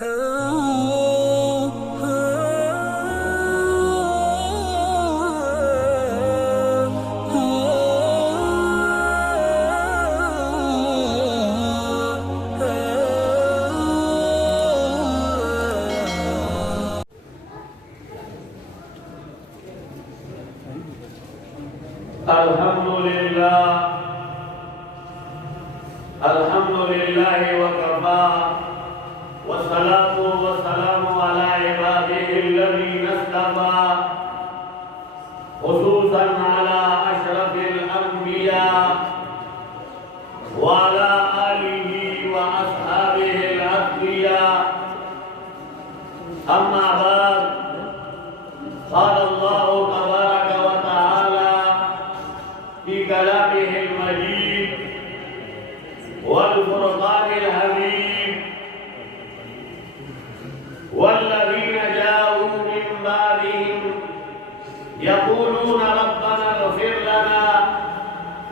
الحمد لله وكفى والصلاة والسلام على عباده الذين اصطفى خصوصا على أشرف الأنبياء وعلى آله وأصحابه الأتقياء أما بعد قال الله تبارك وتعالى في كلامه المجيد والفرقان الحميد والذين جاءوا من بعدهم يقولون ربنا اغفر لنا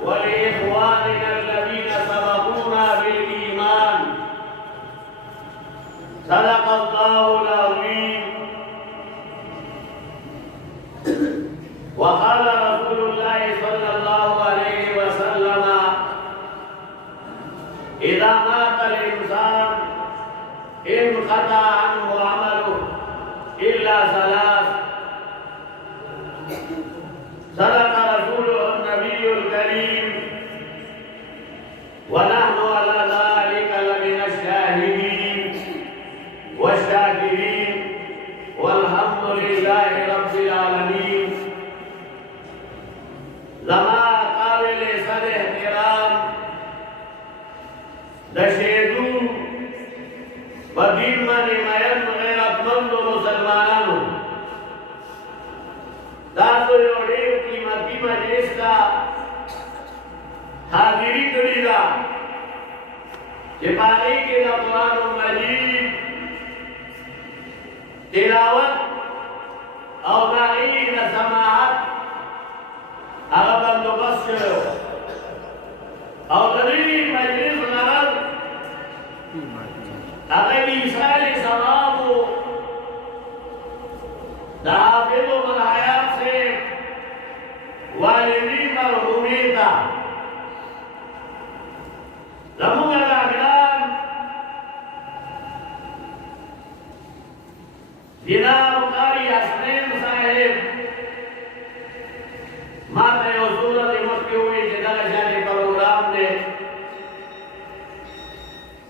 ولإخواننا الذين سبقونا بالإيمان صدق الله العظيم. وقال رسول الله صلى الله عليه وسلم إذا مات الإنسان انقطع عنه عمله إلا ثلاث. صدق رسوله النبي الكريم ونحن على ذلك لمن الشاهدين والشاكرين والحمد لله رب العالمين. لما قابل صد احترام دشیدو بدین من مین غیرتمند مسلمانانو تاسو یو ډېر قیمتي مجلس ته حاضري کړې ده چې په هغې کې د قرآن مجید تلاوت او د هغې د سماعت هغه بندوبست شوی و او د دې مجلس غرض هغه ایصال ثواب و د حافظ عمر حیات سے والدین مرحومین ته زموږ راګران جناب قاری حسنین صاحب ما ته یو صورت مخکې وویل چې دغه شانې پروګرام دی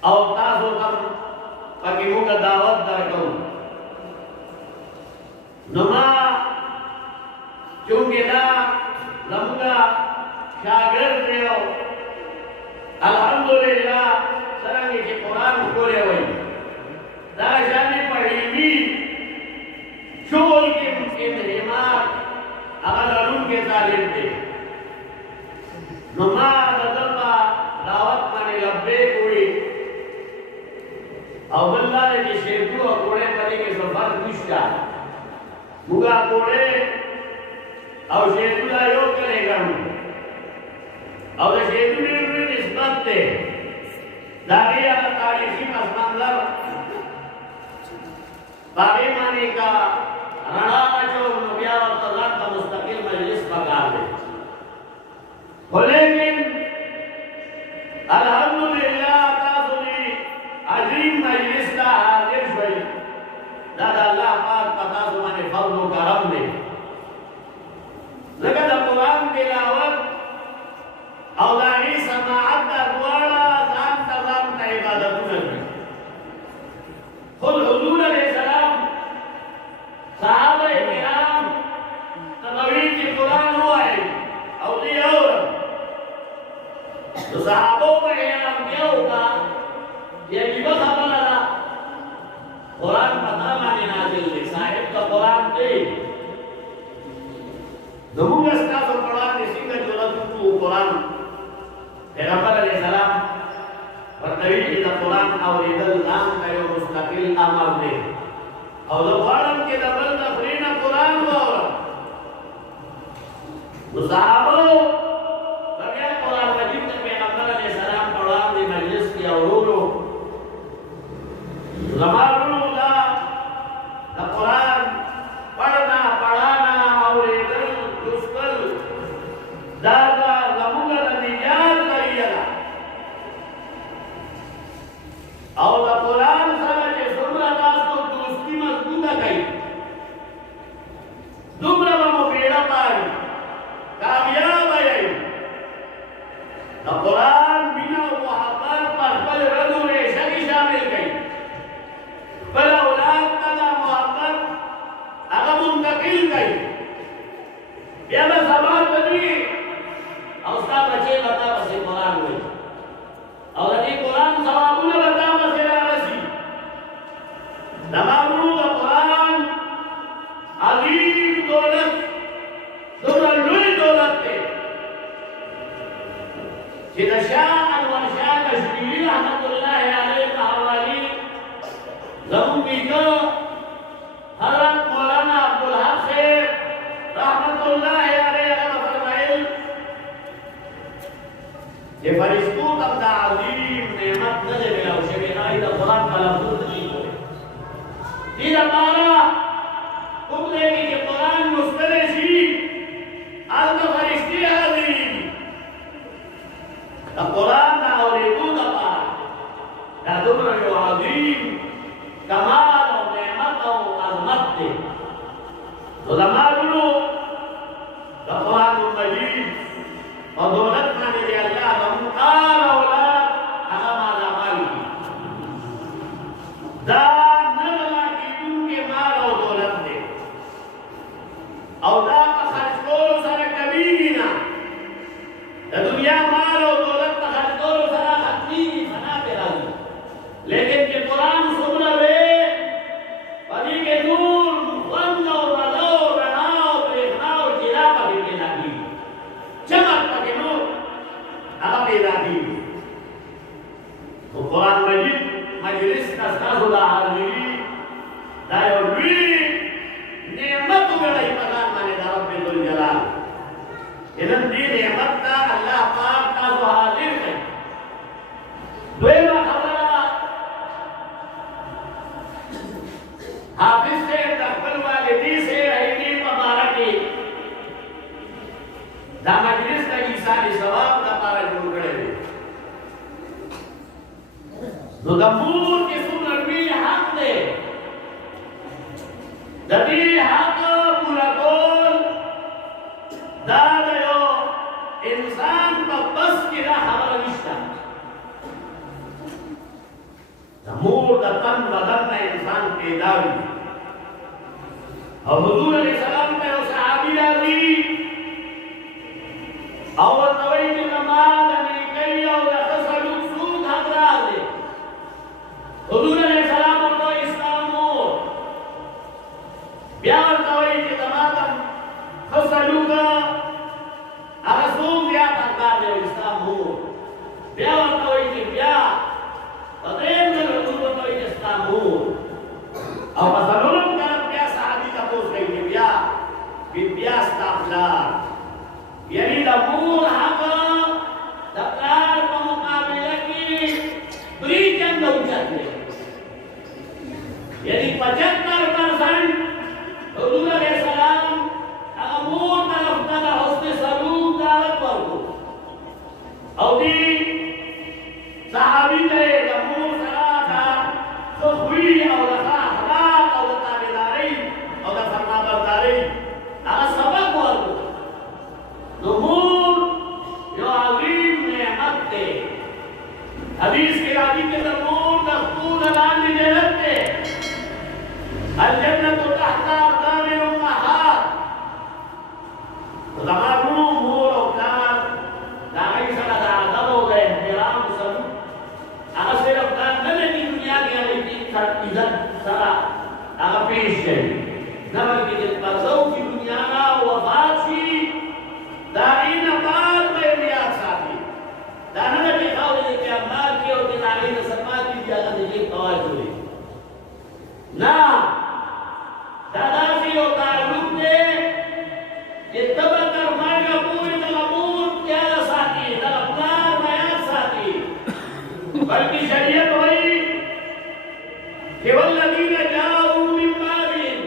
او تاسو ته پکې موږ دعوت درکوو. نو ما چونکې دا زموږ شاګرد دی او الحمدلله څرنګه چې قرآن ښکلی وایي دغه شانې په علمي شغل کې انهماک هغه لرونکی طالب دی. نو ما د ده په دعوت باندې لبیک وویل او بل دا دی چې شیدو او ګوړې په دې کې څه فرق نشته. موږ ګوړې او شیدو دا یو کلی ګڼو او د شیدو ډېر لوی نسبت دی د هغې هغه تاریخي پسمنظر په هغې باندې که رڼا اچوو نو بیا ورته ځان ته مستقل مجلس پکار دی. خو لیکن الحمدلله تاسو دې عظیم مجلس ته حاضر شوئ. دا د الله پاک په تاسو باندې فضل و کرم دی. ځکه د قرآن تلاوت او د هغې سماعت دا دواړه ځان ته عبادتونه دي. خود حضور علیه السلام صحابه کرام تبوی چې قرآن ووایي او دوی اورم نو صحابو به یې انبیاو ته یقینه خبره ده قرآن په تا باندې نازل دی صاحب ته قرآن دی. نو موږ ستاسو په وړاندې څنګه جرأت وکړو قرآن پیغمبر علیه السلام ورته ویل چې د قرآن اورېدل ځان ته یو مستقل امر دی او زه غواړم چې د بل د خولې نه قرآن واورم. نو صحابو به بیا قرآن مجید د پیغمبر علیه السلام په وړاندې مجلس کې اورولو. زما وروڼو قرآن پڑھنا پڑھانا اوریدل لوستل دا زموږ د نجات ذریعه ده او د قرآن سره چې څومره تاسو دوستي مضبوطه کوي دومره به مو بیړه پاړي کامیابه یې د قرآن مینه او محبت په خپل رګ و ریشه کې شامل کوي خپل اولاد ته دا محبت هغه منتقل کوي بیا به سبا ته وي او ستا بچې به تا پسې قرآن وایي او د دې قرآن ثوابونه به تا پسې رارسي زما ورونو د قرآن عظیم دولت دومره لوی دولت دی چې د شاه انور شاه کشمیري رحمت الله علیه په حوالې زموږ نیکه حضرت مولانا عبدالحق صاحب رحمت الله علیه هغه فرمایل چې فرشتو ته دا عظیم نعمت نه دی ملاو شوی هغه د قرآن تلفظ نه کوي دې لپاره کوم ځای کې چې قرآن لوستلی شي هلته فرشتې حاضرېږي د قرآن د اورېدو لپاره دا دومره یو عظیم کمال او نعمت او عظمت دی نو زما ورونو د قرآن مجید او دولت باندې دی الله زموږ ټول اولاد هغه مالامال کړي دا نه غلا کېدونکی مال او دولت دی او دا په خرڅ کولو سره کمیږي نه د دنیا مال او دولت په خرڅ کولو سره ختمېږي فنا پرې راځي لیکن چې قرآن څومره وی په دې کې نور خوند او رڼا او رڼا او برېښنا او جلا پکې پیدا کېږي چمک پکې نور هغه پیدا کېږي نو قرآن مجید مجلس ته ستاسو د حاضري دا یو لوی نعمت وګڼئ په ځان باندې د رب ذوالجلال اذن دې نعمت ته الله پاک تاسو حاضر کړئ دویمه خبره حافظ صاحب د خپل والدې سره هغې په باره کې دا مجلس د ایصال ثواب لپاره جوړ کړی دی نو د مور کې څومره لوی حق دی د دې حق پوره کول دا د یو انسان په بس کې دا خبره نشته د مور د تن بدن نه انسان پیدا وي او حضور علیه السلام ته یو صحابي راځي او ورته وایي چې زما د نیکۍ او د ښه سلوک څوک حقدار دی حضور علیه السلام ورته وایي ستا مور بیا ورته وایي چې زما د ښه سلوک هغه څوک زیات حقدار دی وایي ستا مور بیا ورته وایي چې بیا په درېیم ځل حضور ورته وایي چې ستا مور او په څلورم ځل بیا صحابي تپوس کوي چې بیا ستا پلار یعنی د مور حق د پلار په مقابله کې درې چنده اوچت دی یعنی 75% حضور علیه السلام هغه مور طرف ته د حسن سلوک دعوت ورکړو او دې صحابي ته د مور سره دا ښه خوی او د ښه اخلاق او د تابعدارۍ او د فرمانبردارۍ هغه سبق ورکړو نو مور یو عظیم نعمت دی حدیث کې راځي چې د مور د خپل لاندې جنت دی الجنة تحت أقدام الأمهات زما ورونو مور او پلار د هغې سره د ادب او د احترام سلوک هغه صرف دا نه دی چې دنیا کې هغې عزت سره هغه پیش کوي نه بلکې چې پرځو چې دنیا نه وفات شي د هغې نه بعد به یې یاد ساتي دا نه ده چې خاورې د قیامت کې او چې د هغې د سپات کې چې هغه د جیب قواعد جوړوي نه دا داسې یو تعلق دی چې ته به تر مرګه پورې دغه مور یاده ساتي دغه پلار به یاد ساتي بلکې شریعت وایي چې والذین جاءوا من بعدهم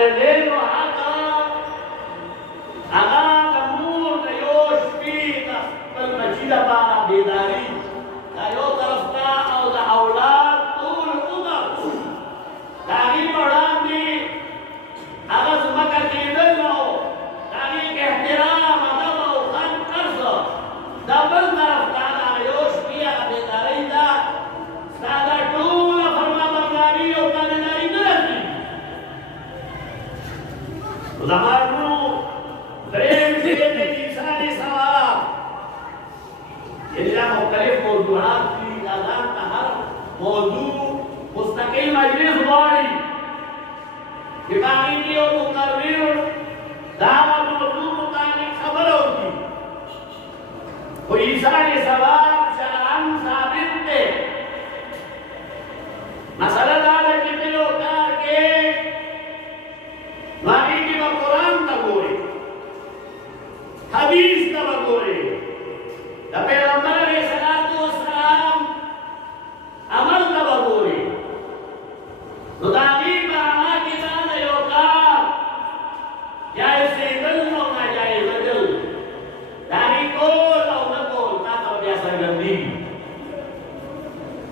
والدینو حق هغه د مور د یو شپې د خپل بچي لپاره بیداري دا یو طرف ته او د اولاد ټول عمر د هغې په وړاندې هغه ځمکه کېدل او د هغې احترام ادب او خن قرض دا بل طرف ته د هغه یو شپې هغه بیدارۍ ده ستا دا ټوله فرمانبرداري او تابعداري نه رسېږي زما ورونو دریم شی د انساني ثواب یعنې دا مختلف موضوعات دي دا ځان ته هر موضوع مستقل مجلس غواړي چې په هغې کې یو مقرر د هغه موضوع مطابق خبره وکړي خو انساني ثواب شرعاً ثابت دی مسله دا ده چې ته یو کار کې نو هغې کې به قرآن ته ګورې حدیث ته به ګورې د پیغمبر علیه السلام عمل ته به ګورې نو د هغې په اعلی کې دا د یو کار جایزېدل او ناجایزېدل د هغې کول او نه کول تا ته به بیا څرګندېږي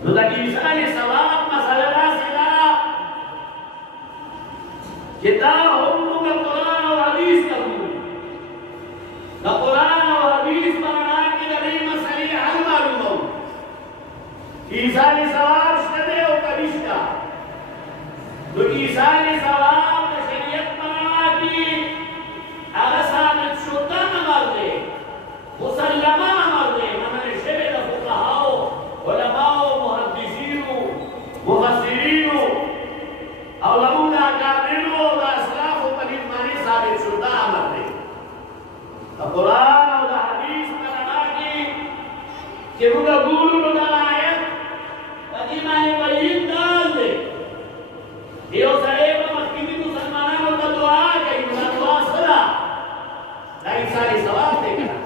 نو د انساني ثواب مسله داسې ده چې دا هم موږ قرآن او حدیث ته ګورو د قرآن او حدیث په رڼا کې د دې مسلې حل معلوموو انساني ثواب شته دی او که نشته نو انساني ثواب د شریعت په رڼا کې هغه ثابت شده امر دی مسلمه امر دی منل شوی د فقهاو علماو محدثینو مفسرینو او زموږ د اکابرینو او د اسلافو په دې باندې ثابت شده امر دی د قرآن او د حدیث په رڼا کې چې موږ ګورو نو دغه آیت په دې باندې بیان دال دی یو سړی به مخکیني مسلمانانو ته دعا کوي نو دا دعا څه ده دا انساني ثواب دی که نه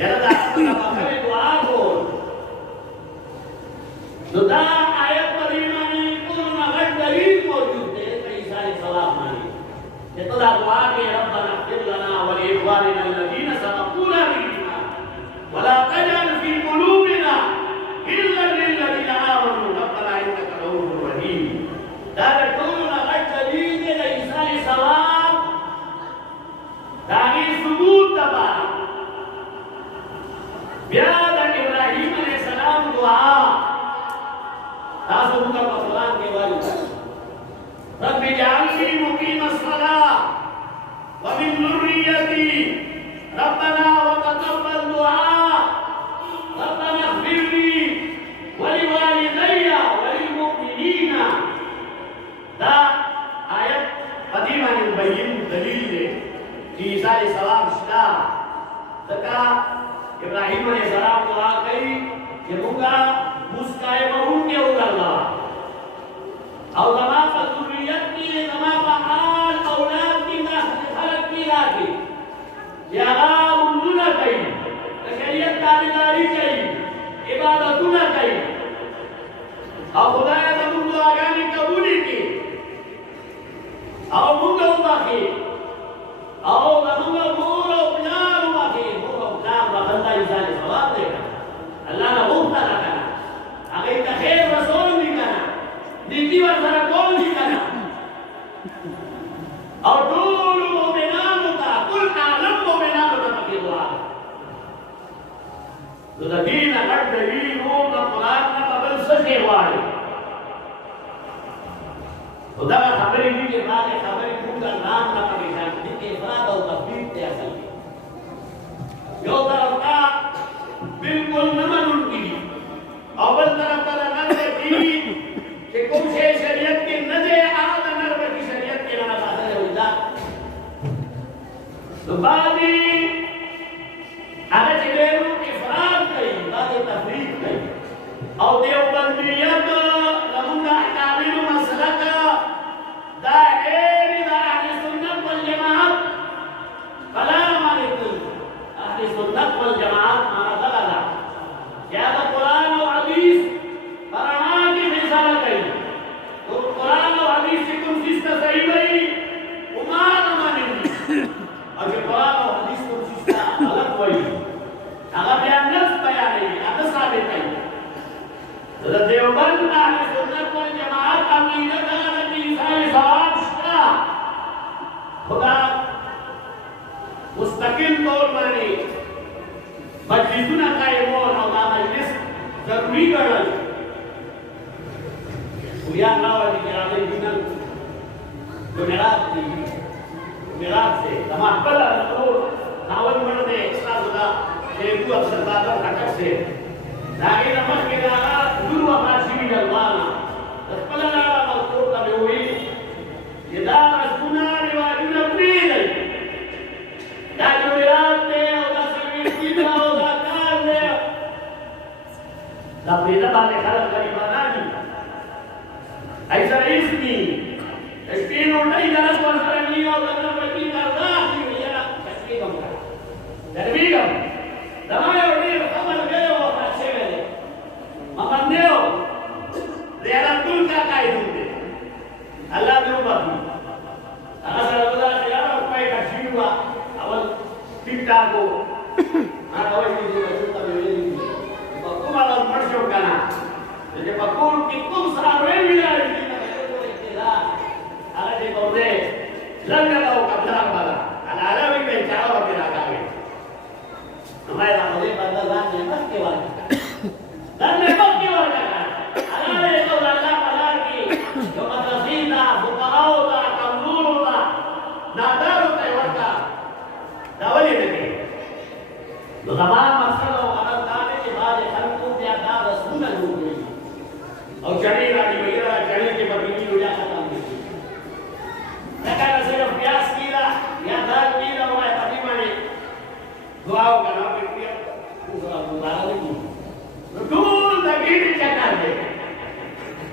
یاره د هغه د بخښنې دعا کول نو دا آیت په دې باندې ټولو نه غټ دلیل موجود دی په انساني ثواب باندې چې ته دا دعا کوې ربنا اغفر لنا ولإخواننا الذين سبقونا بالإيمان ولا تجعل في قلوبنا غلا للذين آمنوا ربنا إنك رؤوف رحيم دا د ټولو نه غټ دلیل دی د انساني ثواب د هغې ثبوت دپاره بیا د ابراهیم علیه السلام دعا تاسو موږ په قرآن کې وایو رب اجعلني مقیم الصلاة ومن ذريتي ربنا وتقبل دعاء ربنا اغفر لي ولوالدي وللمؤمنين دا آیت قدیما مبین دلیل دی چې انساني ثواب شته ځکه ابراهیم علیه السلام دعا کوي چې موږ مسکای وونکي وګرځوه او زما په ذریت کې زما په حال اولاد کې داسې خلک پیدا کړي چې هغه لمونځونه کوي د شریعت تابعداري کوي عبادتونه کوي او خدای زموږ دعاګانې قبولې کړي او موږ وبخښي او زموږ مور او پلار وبخښي مور او پلار بخښل دا انساني ثواب دی الله نه غوښته ده که نه هغې ته خیر رسول دي که نه نیکي ورسره کول دي که نه او ټولو مؤمنانو ته ټول عالم مؤمنانو ته پکې دعا ده نو د دې نه غټ دلیل نور د قرآن نه په بل څه شی غواړي نو دغه خبرې دي چې بعضې خبرې موږ ځان نه پریشان دي کې افراط او تفریط دی اصل کې یو طرف ته بالکل نه منونکي دي او بل طرف ته د نر دي چې کوم شی شریعت کې نه دی هغه د نر بچي شریعت کې نه ساتلی وي دا نو بعضې هغه چې ډېر افراط کوي بعضې تفریط کوي او دیوبندیت زموږ د احکامینو مسلک دا ډېر د اهل سنت والجماعت کلام باندې کوي اهل سنت سوریان راوی کی راوی دینن جمعرات دی جمعرات سے تمام پلا رسول ناول مرد اصلاح خدا شیخو اکثر بادر خطر سے لیکن نمک کے دارا دلو خاصی جلوانا رسپلا نارا مذکور کا بیوئی یہ دار رسولنا رواجون اپنی گئی دا جمعرات دے اور دا سویر کیدہ اور دا کار دے دا پیدا بالے خلق غریبانا جی ایسا اسمی اسپین اٹھائی درست ورسرنی اور دنر بکی کرداخی ویرا تشکیبم کرا تربیگم دمائے اٹھیر خبر گئے وہ فرشے میں دے ممندے ہو زیرہ دل کا قائد ہوتے اللہ دنوں باقی اگر اللہ سے یارا اپنے کشیر ہوا اول ٹکٹا کو اول کسی بچوتا میں لے تم اللہ مرشو کنا جیسے بکول کی تم سراروے ملا رہی اگر جی بہتے لگ جاتا ہو قبضان بالا العالم ہی میں چاہا ہوا پھر آگا گئے ہمارے رحمدے بندہ ذات نعمت کے وارد ذات نعمت کے وارد اللہ نے تو اللہ پلار کی جو مدرسین دا فقراء دا کمزور دا نادار ہوتا ہے ورکا دولی لگے تو تمام مقصد و غلط دانے کے بعد خلقوں پہ آدھا رسول ہو گئی اور چڑھی راجی وغیرہ چڑھی کے بدینی ہو جا ختم ہوئی لیکن صرف پیاس کیلا یا دار کیلا ہوا ہے قدیمہ نے دعاوں کا نام پھر کیا دوسرا مبارہ نہیں دول دگیری چکر دے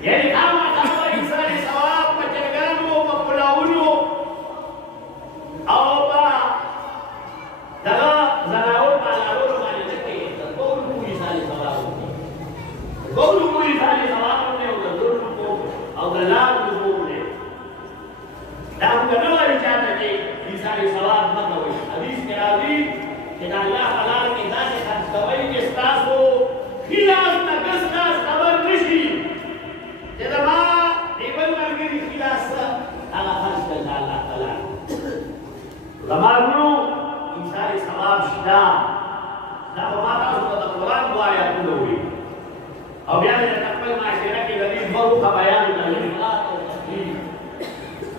یہ لکھا مطلب انسانی ثواب مچلگانو مپلاونو او با دغا زناور پالارور مانے لکھے گولو کوئی سالی ثواب ہوتی گولو کوئی سالی ثواب ہوتے او ظلم کو او دلال کو نے دام کا نوہ چاہتا کہ انسانی ثواب مت ہوئی حدیث کے راضی کہ اللہ حلال کے ذات خرچ کوئی کے استاس ہو خلاص نکس کاس خبر نشی جدا ما دیبن مرگی خلاص اللہ خرچ کرنا اللہ تعالی زمانو انسانی ثواب شدا نا فماتا سنتا قرآن دعا یا کل ہوئی اور بیانے تقبل معاشرہ کی غریب بروخ بیان کرنے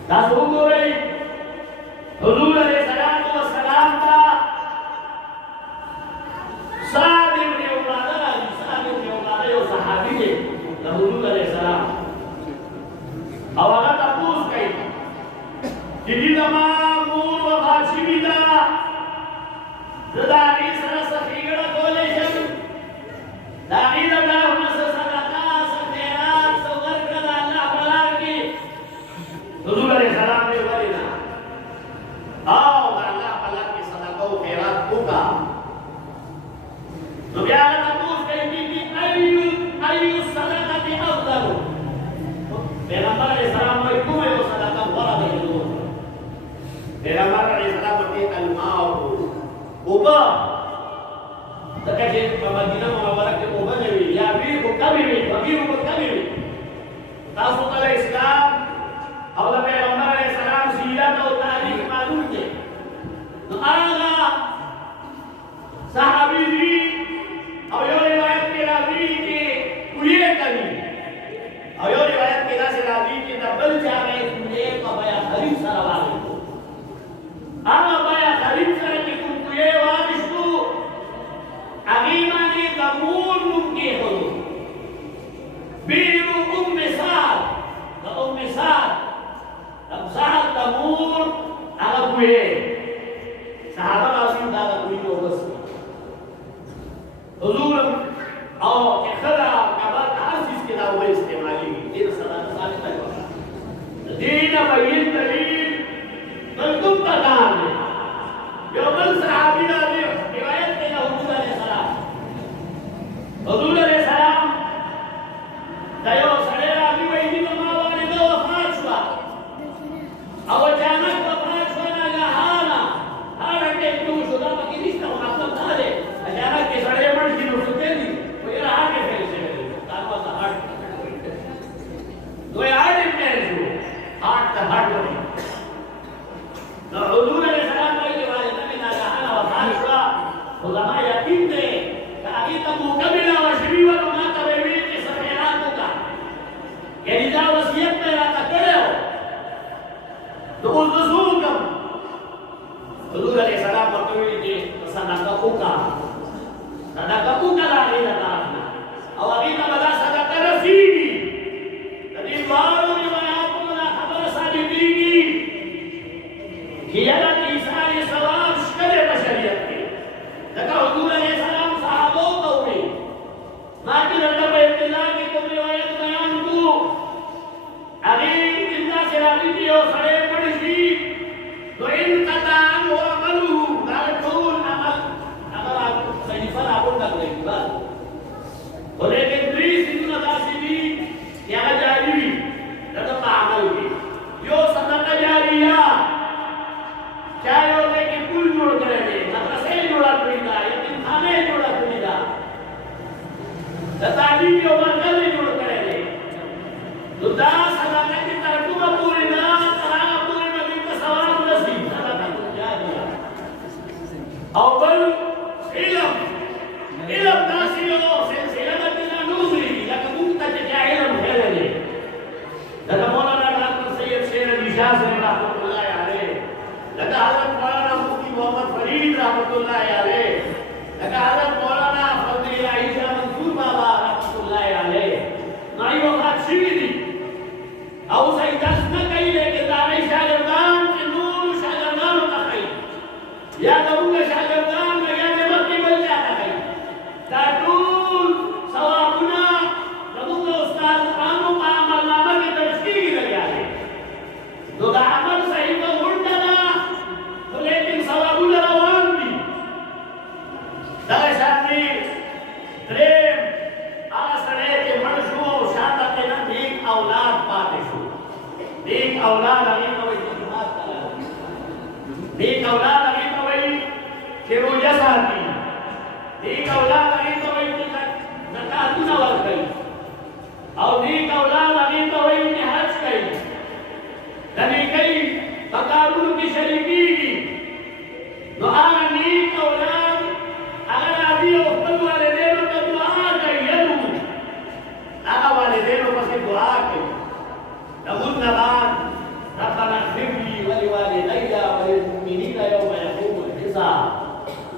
داس ہو رہی حضور علیہ السلام کا سعد ابن عبادہ جو صحابی ہے حضور علیہ السلام اور اگر تپوس کئی جدی تمام مور و خاشمی دا داری سر سخیگڑ کولے شد داری دا ہمیں صدقہ ستیرات سوگر کرد اللہ پلار کی حضور علیہ السلام نے ولینا آؤ اللہ پلار کی صدقہ و خیرات کو کا تو بیانا تپوس کہتی کہ ایو صدقہ تی افضل پیغمبر علیہ السلام میں کیوں ہے وہ صدقہ ورد ہے پیغمبر علیہ السلام کے الماء اوبا تکہ جن مدینہ منورہ کے اوبا نوی یا بیر کو کبھی بھی فقیر کو کبھی بھی تاسوط علیہ السلام اور پیغمبر علیہ السلام سیرت و تاریخ معلوم کے تو آگا صحابی دی اور یہ روایت کے راضی کے کوئے کبھی اور یہ روایت کے راضی کے دبل جا رہے کوئے کا بیا خریف سروالی کو آگا بیا خریف سر کی کوئے وارش تو عقیمانی دمور نمکے ہو بیرو ام سعد ام سعد ام سعد دمور آگا کوئے صحابہ ناسیم دادا کوئی کو بس حضور اور خدا کعبہ ہر چیز کے دعوے استعمالی دین صدقہ ثابت ہے دین بین دلیل بل تم کا کام ہے جو بل صحابی نے روایت کے حضور علیہ السلام حضور علیہ السلام دیو سڑے آگی ویدی نما والے دو وفات شوا اور اچانک وفات شوا نگا حالا حالا کہ کیوں شدہ مکی نشتا مطلب نہ دے اچانک کے سڑے مرد کی نفسو کے دی وہ یہ رہا کے پھر سے گئے تانوہ تا ہارٹ دو یہ ہارٹ امپیرز ہو ہارٹ تا ہارٹ ہوئی حضور علیہ السلام کے والدہ میں ناگہانا وفات شوا علماء یقین دے کہ آگے تک مکملہ و شبیوہ و ماتبیوی کے سفیراتوں کا یعنی تو اس رسول کا حضور علیہ السلام ورته وی چې صدقه وکړه صدقه وکړه علیه تعالی او هغه ته دا صدقه رسیږي د دې بارو روایتونو دا خبره ثابتېږي چې یاده د عیسی علیه السلام شکل په شریعت کې لکه حضور علیہ السلام صحابوں کو ہوئی ماکر اللہ پہ ابتداء کی کوئی روایت بیان کو اگر انتا سے راضی کی ہو سڑے پڑی سی تو ان قطعان ہو عملو دارتون عمل اگر آپ صحیفہ رابط تک لیں بات اور لیکن دریس اتنا داسی بھی یہاں جاری بھی لطفہ عمل بھی یو صدقہ جاریہ چاہے ہوتے کہ پول جوڑ کرے دے مدرسے جوڑا پڑی دا یتیم خانے جوڑا پڑی دا تعلیمی و مرکزی جوڑ کرے دے تو دا صدقہ کی ترکوبہ پوری دا تراغہ پوری نبی کا سواب نصیب صدقہ کو جا دیا اول علم ناسی ہو سلسلہ دینا نوزری لیکن مکتا چکیا علم پھیلے دے لیکن مولانا ڈاکٹر سید شیر علی شاہ سے رحمت اللہ علیہ لکہ حضرت مولانا مفتی محمد فرید رحمت اللہ علیہ لکہ حضرت مولانا فضل عیسیٰ منصور بابا رحمت اللہ علیہ نائی وقت شیوی دی او سی دست نہ کئی لے کہ دانے شاگردان کے نور شاگردان ہوتا کئی یا دبونگا شاگردان میں یا نمت کی بل جاتا کئی تاکون سوابنا دبونگا استاد قانو کا عمل نامہ کی تشکیل لگی آگے تو دا عمل صحیح کو اڑتا لیکن سوابو لروان دی دغشانی دریم آسڑے کے منشو شاندہ کے نا نیک اولاد پاتے شو نیک اولاد آگے کوئی تجمات کلا نیک اولاد آگے کوئی کہ روجہ ساتھی نیک اولاد آگے کوئی زکاة نور کئی اور نیک اولاد آگے کوئی حج کئی دنی کئی فقارون کی شریکی کی نو آگا نیک اولاد اگر آبی اختل والدینوں کا دعا کئی یدو آگا والدینوں کا سے دعا کئی لہن بعد ربنا اغفر لي ولوالدي وللمؤمنين يوم يقوم الحساب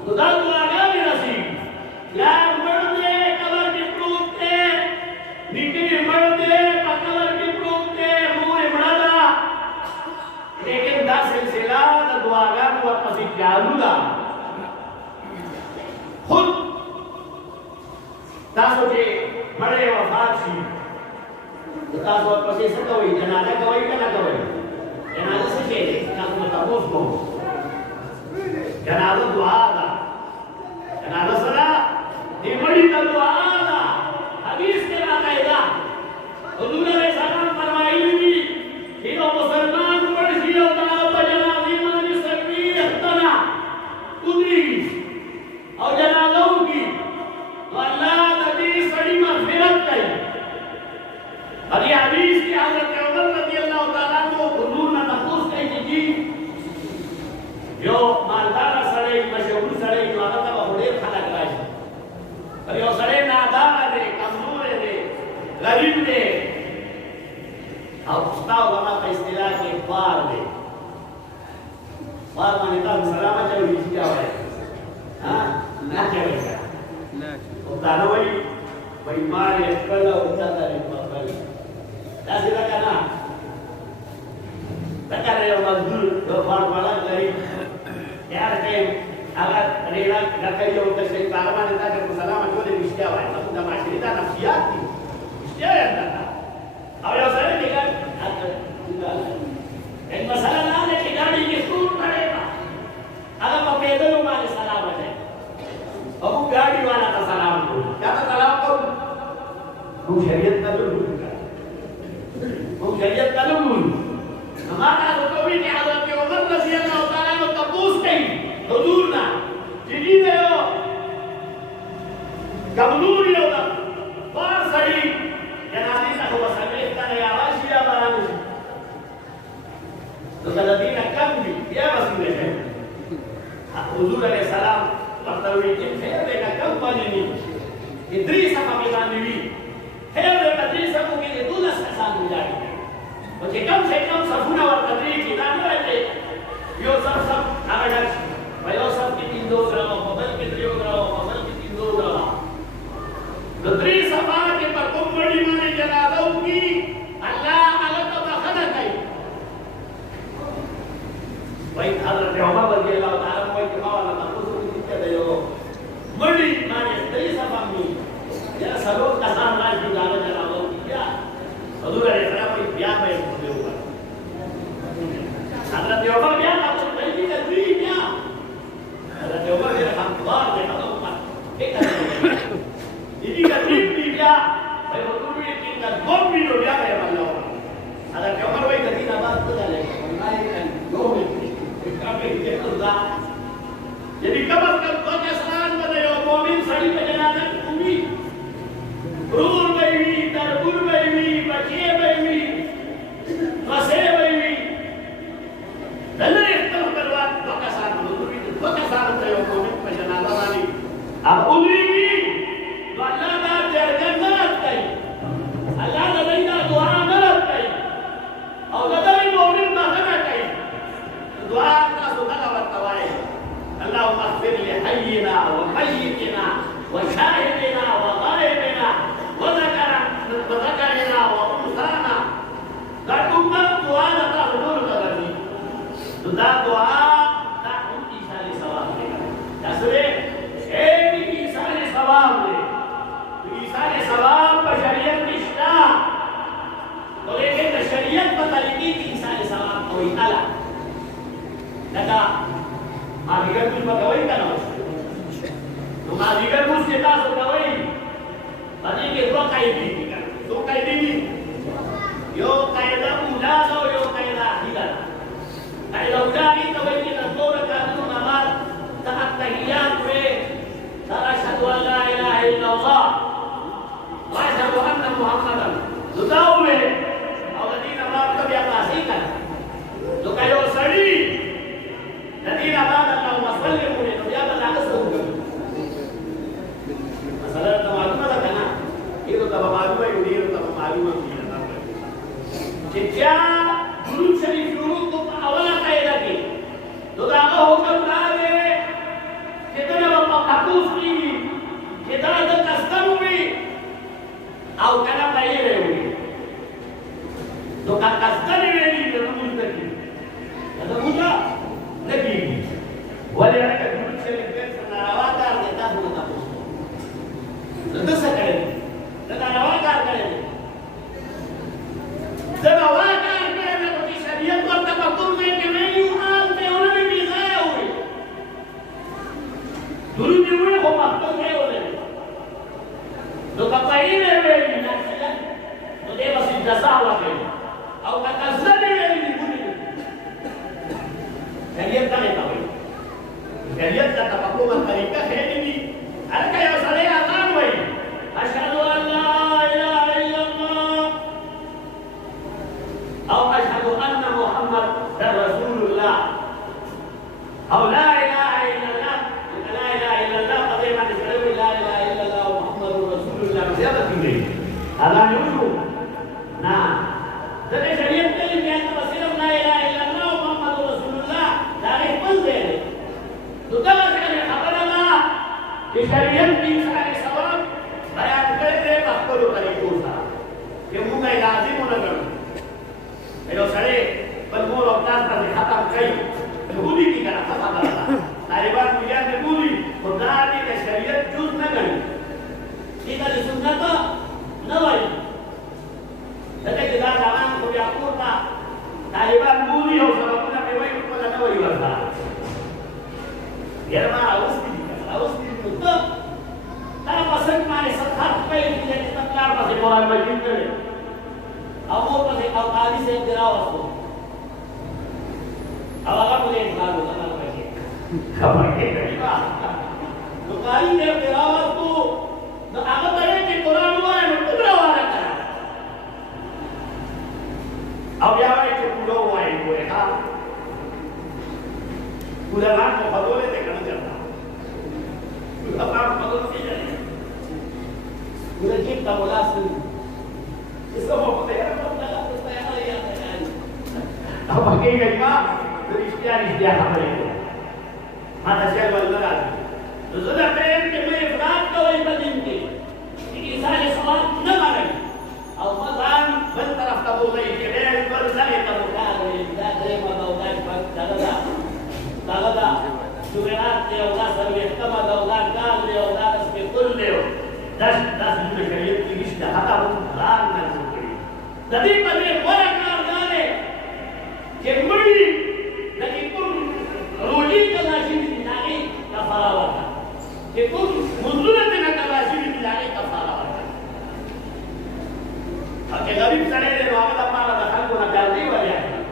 تو دا دعا گامی نصیب یا مردے قبر کی پروتے نکی مردے قبر کی پروتے موری مردہ لیکن دا سلسلہ دا دعاگان و پسی جالو دا خود تاسو کے بڑے وفات سی تاسو پسی سکوئی جنازہ کوئی کنا کوئی جنازہ سکے دے تاسو تابوس کو جنازہ دعا دا جنازہ صدا دی بڑی تا دعا دا حدیث کے باقاعدہ حضور علیہ السلام فرمائی بھی کہ وہ مسلمان پڑھی ہوتا جنازی مانی سکوی اختنا قدری اور جنازوں کی اللہ نبی سڑی مغفرت کئی اور یہ حدیث کی حضرت عمر رضی اللہ تعالیٰ کو حضور نے تحفظ کئی کی جو مالدار سڑے مشہور سڑے جو آتا تھا وہ بڑے کھانا کرائی اور یہ سڑے نادار دے کمزور دے غریب دے اور استا علماء کا اصطلاح کے بار دے بار مانے تا سلامہ چلو بیچ کیا ہوئے ہاں نہ کیا ہوئے اتانا وہی مارے اکبرہ اتاتا رہی ایسے لگا نا لگا رہے ہو مزدور جو بار بڑا غریب یار کہ اگر ریڑا لکڑی ہوتا ہے تعلمہ دیتا کہ سلامہ جو دے بیچ کیا ہوئے تو دا معاشری تا نفسیات کی بیچ کیا ہوئے اب یہ سارے دیکھا ایک مسئلہ نہ ہے کہ گاڑی کی سور پڑے گا اگر وہ پیدل ہمارے سلام ہے اب وہ گاڑی والا کا سلام کرو کیا تھا سلام کرو وہ شریعت کا لگو وہ شریعت کا لگو ہمارا تو بھی کہ حضرت عمر رضی اللہ تعالیٰ نے تپوس کہیں حضور نا جی دے ہو کمزوری ہوگا بار سڑی جنازی تک وہ سمیتا ہے آواز یا برانی سے تو صدقین کم بھی یہ وسیلے ہیں حضور علیہ السلام مطلوی کے پھر دے کا کم پانی نہیں اتری سفا کی باندھی پھر دے کا 3 سفوں کے لیے 2 سال گزاری ہے کم سے کم صفونہ اور تدریج کی دانه راځي یو سب هغه درشي په یو سب کې 3 غرام په بل کې 3 غرام په بل کې 3 غرام د درې سبا کې په کوم وړي باندې جنازه وکړي الله هغه ته بخښنه کوي وای حضرت عمر رضی الله تعالی عنہ کې ما ولا تاسو کې دی یو مړي باندې درې سبا می یا سلو کسان راځي دا جنازه وکړي حضور علیہ السلام بیا به وکړي حضرت عمر بیا تاسو ته دې تدریج بیا حضرت عمر دې خپلوار دې خپل کې ini kan mimpi dia, saya betul ini kita bombi dulu dia kayak mana orang. Ada kamar baik tadi nama tu dah leh, orang kan bombi, kami dia kerja. Jadi kamar kan banyak serangan pada yang mobil sari perjalanan bumi, rur bayi, tarbur bayi, baci bayi, masih bayi. Dalam itu keluar banyak serangan betul itu, banyak serangan pada yang mobil perjalanan ini. Aku ni اللہ دا جرگن نرد کئی اللہ دا دینا دعا نرد کئی او دا دی مومن مخنہ کئی دعا تاسو دغه ورتوائے اللهم اغفر لحینا ومیتنا وشاہدنا وغائبنا وذکرنا وانثانا دا امت دعا دا تاسو نور کرنی دا دعا دا عیسیٰ علیہ السلام لے دا سوے عیسیٰ علیہ السلام لے سارے ثواب پر شریعت نشتا تو لیکن شریعت پر طریقی کی سارے ثواب کوئی تلا لگا مادیگر کچھ بگوئی کا نوش تو مادیگر کچھ کتا سو گوئی بدی کے دو قائدی کی کر دو قائدی کی یو قائدہ اولا دو یو قائدہ حیدر قائدہ اولا کی توئی کی نزدو رکاتو نماز تحت تحیات ہوئے ترشہدو اللہ الہ الا اللہ واشهد ان محمدا دعاو میں او دین اللہ کبھی اپاسی کر تو کہو سڑی دین اللہ اللهم صل علی تو یا اللہ کا سو مثلا تو معلومہ تھا نا یہ تو معلومہ ہے یہ تو معلومہ ہے کہ کیا درود شریف شروع کو اولا قاعدہ کی تو دا حکم نہ دے کتنا محفوظ کی کتنا دستم بھی او کنا پای وی تو کا کستری وی د موږ ته کی دا موږ نه کی ولې راکې د شریف د ناروا کار نه تاسو ته تاسو نو څه کړی دا ناروا کار کړی دا ناروا کار کړی نو چې شریعت ورته پتور دی کې نه یو حال ته ورته دی ځای وي درود دی وي خو مخکې دی تو کپائی میں ویلی ناکسیلن تو دے بس جزاوہ ویلی او کتزدی ویلی نکونی شریعت کا لیتا ہوئی شریعت کا تفقومت طریقہ خیلی بھی ارکہ یو صلی آزان ہوئی اشہدو ان لا الہ الا اللہ او اشہدو ان محمد رسول اللہ او لا الہ الا اللہ لا الہ الا اللہ قدیمہ نشکرو لا الہ الا اللہ زیادہ کی گئی اللہ یوشو نا ذکر شریعت کے لیے بیان تو صرف لا الہ الا اللہ محمد رسول اللہ داغی پل دے رہے تو دغا شکر خبر اللہ کہ شریعت بھی سارے ثواب بیان کرتے بخبرو طریقوں سا کہ منہ کا لازم ہونا کرو میرے سڑے بلمور اوتاز پر ختم کئی بودی کی طرح ختم کرتا طالبان مجھے نے بودی خدا نے کہ شریعت جز نہ کریں kita di sunnah tu nawai. Jadi kita jangan kuliah kurta. Taliban buri atau sebab kita memang pada nawai berasa. Biar mana harus ditutup. Kalau pasal mana sekat pay dia kita kelar pasal orang macam tu. Awak pasal kau kali saya terawat tu. Awak kan boleh lalu kan macam. Kamu kita ni lah. Tu kali dia terawat tu. تو آگا بڑھے کہ قرآن ہوا ہے مطلع والا کرا اب یا بھائی کہ پورا ہوا ہے وہ ایکا پورا رات کو خدولے دیکھنا چلتا پورا رات کو خدولے سے جائے پورا جیب کا مولا سن اس کو وہ پتہ ہے اب بھگے گئی ماں تو رشتہ ہمارے کو ماں تشیل والدہ آتی تو زدہ پریم کہ میں افراد کا وہی بدین کے لیکن سارے سوال نہ مارے اور مزان بل طرف کا بول رہی کہ میرے پر سارے کا بکا رہے دے مدوگا شفاق داغدا شبرات دے اولا سروی احتمہ دوگا کال دے اولا اس کے کل دے دس میں شریعت کی رشتہ حتا ران نہ سکری دبی پدے ورکار دانے کہ مڑی لگی کن رولی کلاشی بھی دلانے کفارہ ورکا کہ کن منظورت نہ کلاشی بھی دلانے کفارہ ورکا اور کہ غریب سڑے دے محمد اپارا دخل کو نہ کردی والے آئے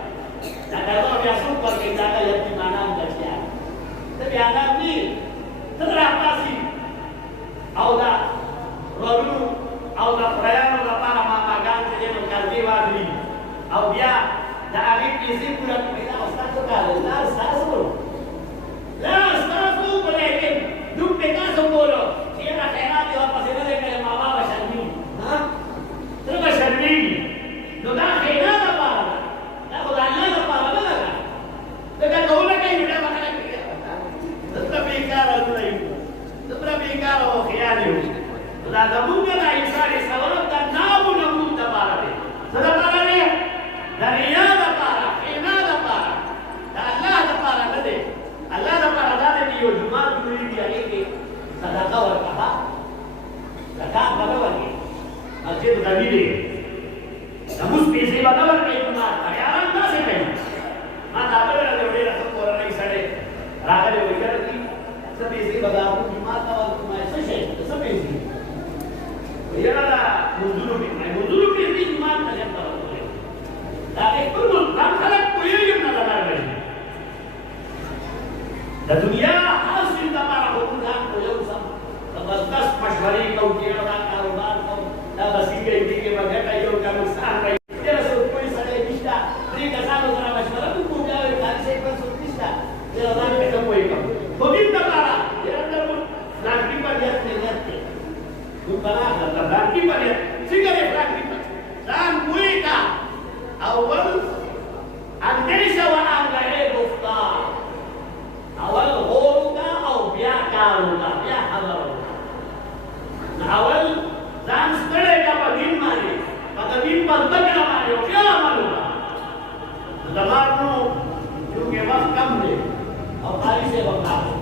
نہ کردو ابھی اصول پر کے جاگا یتیمانہ اندر کیا تبھی آدم نہیں تدر اپاسی اولا رولو اولا پریانو لپارا ماما گان سے جنو کردی والی او بیا دا آگی کسی پورا کمینا استاد چکا رہے لا استاسو کو لیکن دکھ پہ کاسو بولو چیرا خیرات دیو پسی نہ دے کرے ماما بشرمی تر بشرمی نو دا خیرات دا پارا دا خدا اللہ دا پارا دا لگا لیکن کہو لگا ہی بڑا بکرہ کیا تبرا بیکار ہو رہی تبرا بیکار ہو خیالی ہو خدا دبونگا دا عیساری سورت دا نابو نمود دا پارا دے صدا پارا دے دا ریا دا پارا خینا دا پارا دا اللہ دا پارا نہ دے اللہ دا پارا دا دے دیو جماعت دوری دی آگے کے صدقہ ورکا زکاة بنور کے مسجد غنی دے نموز پیسے بنور کے جماعت اگیاران دا سے کہیں ماں دابر رہے ہوئے رکھت پورا نہیں سڑے راگلے ہوئی کرتی سب پیسے بداروں جماعت دا تمہیں سشے سب پیسے یہ رہا منظوروں کی جماعت کا جب کرو لیکن کل کام خلق کو یہ نہ لگا رہے ہیں دنیا حاصل تمہارا حکمران کو یہ سب بس 10 مشورے کو کیا کاروبار کو نہ بسی گئی کے بغیر کا کا نقصان رہی تیرا سے کوئی سڑے رشتہ تیرے کا سال ذرا مشورہ تو جائے گھر سے پر رشتہ تیرا نام پہ کوئی کم تو دن تمہارا یہ اندر ناکی پر جاتے تو بنا کرتا ناکی پر سیگرے ناکی پر دان کوئی کا اول اندیش و آگاہ گفتار اول غور کا او بیا کارو کا بیا حضر ہوگا اول دان سکڑے کا پا دین مانے پا دین پر دکڑا مانے ہو کیا عمل ہوگا دماغ نو کیونکہ وقت کم دے اور خالی سے وقت آگے